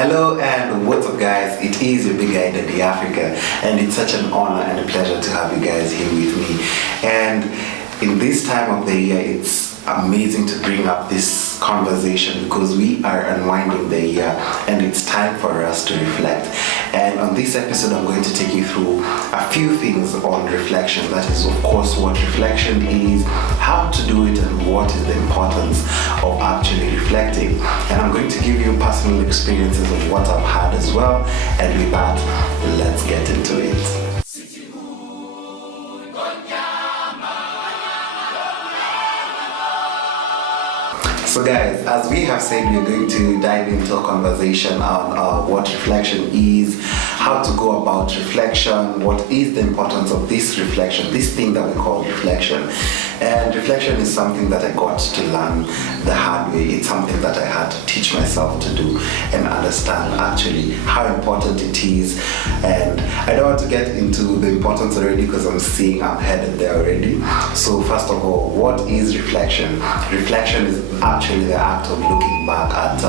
Hello and what's up guys, it is your big guy Daddy Africa, and it's such an honor and a pleasure to have you guys here with me. And in this time of the year, it's amazing to bring up this conversation because we are unwinding the year and it's time for us to reflect. And on this episode, I'm going to take you through a few things on reflection. That is, of course, what reflection is, how to do it, and what is the importance of actually reflecting. And I'm going to give you personal experiences of what I've had as well. And with that, let's get into it. So guys, as we have said, we're going to dive into a conversation on what reflection is, how to go about reflection, what is the importance of this reflection, this thing that we call reflection. And reflection is something that I got to learn the hard way. It's something that I had to teach myself to do and understand actually how important it is. And I don't want to get into the importance already because I'm seeing I'm headed there already. So first of all, what is reflection? Reflection is actually the act of looking back at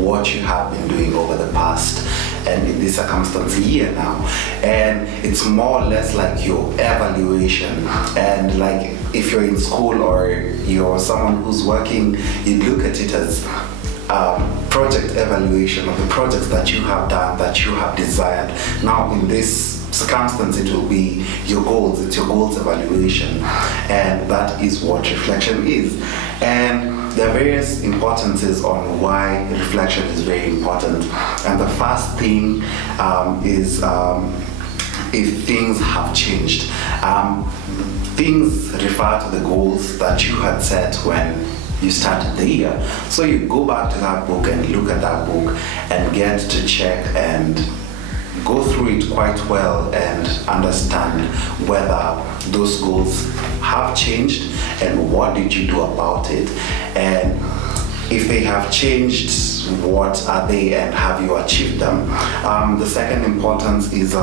what you have been doing over the past, and in this circumstance, a year now. And it's more or less like your evaluation. And like if you're in school or you're someone who's working, you look at it as project evaluation of the projects that you have done, that you have desired. Now in this circumstance, it will be your goals. It's your goals evaluation, and that is what reflection is. And there are various importances on why reflection is very important. And the first thing is if things have changed. Things refer to the goals that you had set when you started the year. So you go back to that book and look at that book and get to check and go through it quite well and understand whether those goals have changed and what did you do about it. And if they have changed, what are they and have you achieved them? The second importance is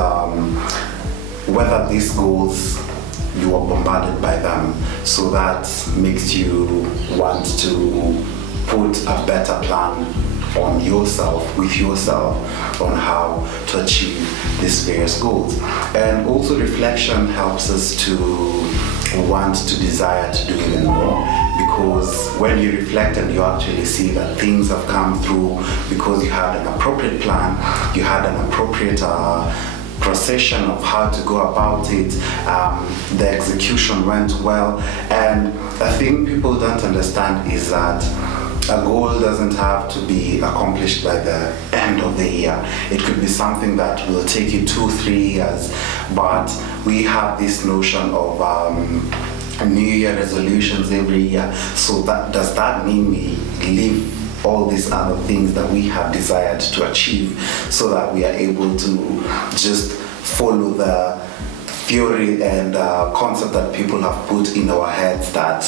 whether these goals you are bombarded by them, so that makes you want to put a better plan on yourself, with yourself, on how to achieve these various goals. And also reflection helps us to want to desire to do even more, because when you reflect and you actually see that things have come through because you had an appropriate plan, you had an appropriate procession of how to go about it, the execution went well. And a thing people don't understand is that a goal doesn't have to be accomplished by the end of the year. It could be something that will take you 2-3 years, but we have this notion of New Year resolutions every year. So does that mean we leave all these other things that we have desired to achieve so that we are able to just follow the theory and concept that people have put in our heads that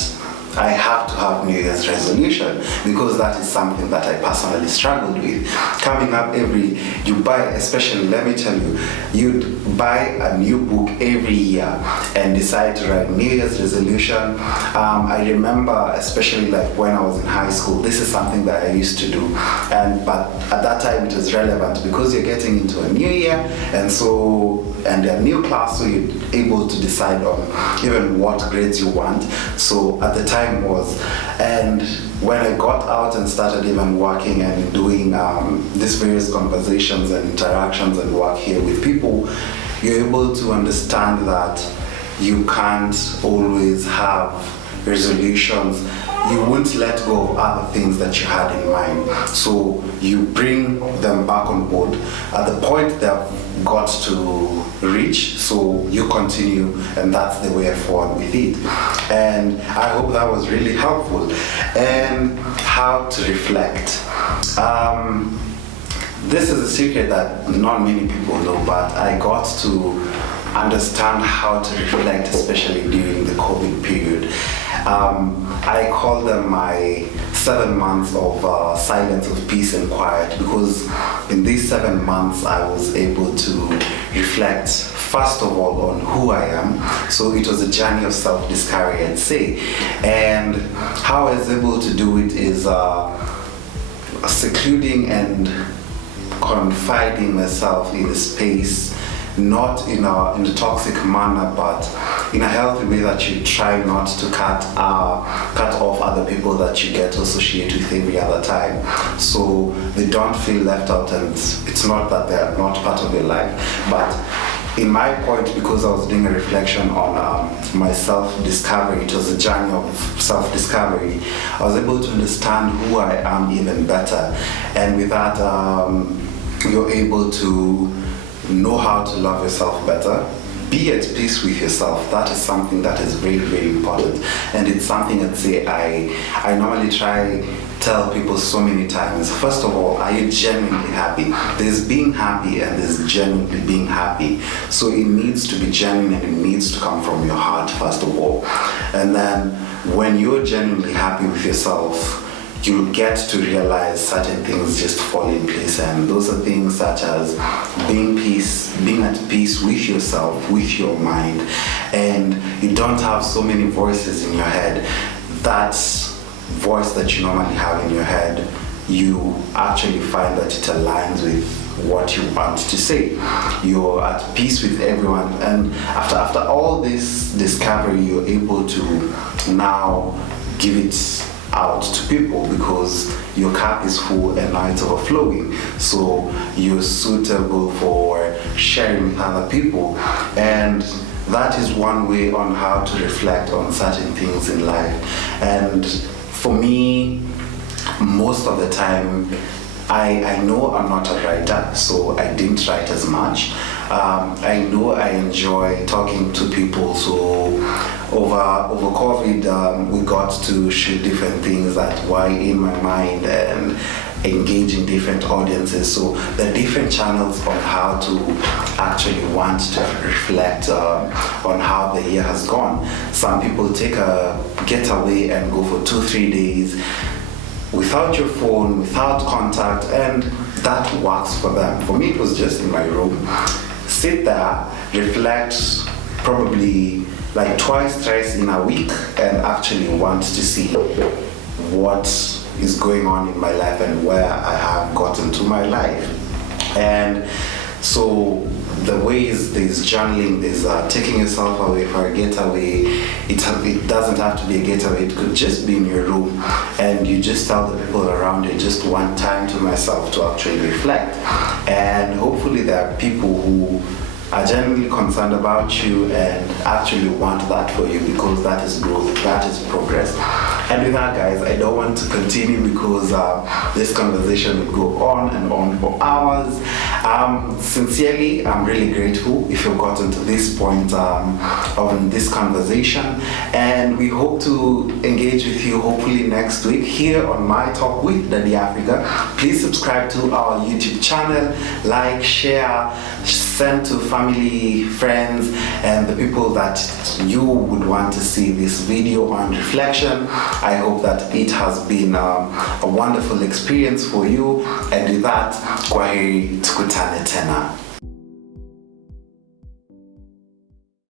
I have to have New Year's resolution? Because that is something that I personally struggled with. Coming up you buy, especially, let me tell you, you'd buy a new book every year and decide to write New Year's resolution. I remember, especially like when I was in high school, this is something that I used to do. But at that time it was relevant because you're getting into a new year, and a new class, so you're able to decide on even what grades you want. So at the time and when I got out and started even working and doing these various conversations and interactions and work here with people, you're able to understand that you can't always have resolutions. You won't let go of other things that you had in mind. So you bring them back on board at the point they've got to reach, so you continue, and that's the way forward with it. And I hope that was really helpful. And how to reflect. This is a secret that not many people know, but I got to understand how to reflect, especially during the COVID period. I call them my 7 months of silence, of peace and quiet, because in these 7 months I was able to reflect, first of all, on who I am. So it was a journey of self-discovery, I'd say. And how I was able to do it is secluding and confide in myself in a space, not in a toxic manner, but in a healthy way, that you try not to cut off other people that you get to associate with every other time, so they don't feel left out. And it's not that they are not part of your life, but in my point, because I was doing a reflection on my self-discovery, it was a journey of self-discovery, I was able to understand who I am even better. And with that, you're able to know how to love yourself better, be at peace with yourself. That is something that is very, very important. And it's something I'd say I normally tell people so many times. First of all, are you genuinely happy? There's being happy and there's genuinely being happy. So it needs to be genuine and it needs to come from your heart, first of all. And then when you're genuinely happy with yourself, you'll get to realize certain things just fall in place. And those are things such as being at peace with yourself, with your mind, and you don't have so many voices in your head. That voice that you normally have in your head, you actually find that it aligns with what you want to say. You're at peace with everyone, and after all this discovery, you're able to now give it out to people, because your cup is full and now it's overflowing, so you're suitable for sharing with other people. And that is one way on how to reflect on certain things in life. And for me, most of the time, I know I'm not a writer, so I didn't write as much. I know I enjoy talking to people, so over COVID, we got to shoot different things that were in my mind and engaging different audiences. So there are different channels on how to actually want to reflect on how the year has gone. Some people take a getaway and go for 2-3 days without your phone, without contact, and that works for them. For me, it was just in my room. Sit there, reflect, probably like twice, thrice in a week, and actually want to see what is going on in my life and where I have gotten to my life. And so the ways, there's journaling, there's taking yourself away for a getaway. It doesn't have to be a getaway, it could just be in your room, and you just tell the people around you, just want time to myself to actually reflect. And hopefully there are people who are genuinely concerned about you and actually want that for you, because that is growth, that is progress. And with that, guys, I don't want to continue because this conversation would go on and on for hours. Sincerely, I'm really grateful if you've gotten to this point of this conversation, and we hope to engage with you hopefully next week here on My Talk with Daddy Africa. Please subscribe to our YouTube channel, like, share, send to family, friends, and the people that you would want to see this video on reflection. I hope that it has been a wonderful experience for you, and with that, kwaheri, tukutane tena.